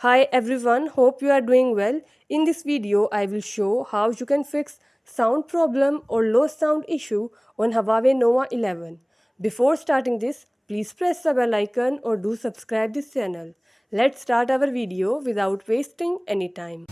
Hi everyone, hope you are doing well. In this video, I will show how you can fix sound problem or low sound issue on Huawei Nova 11. Before starting this, please press the bell icon or do subscribe this channel. Let's start our video without wasting any time.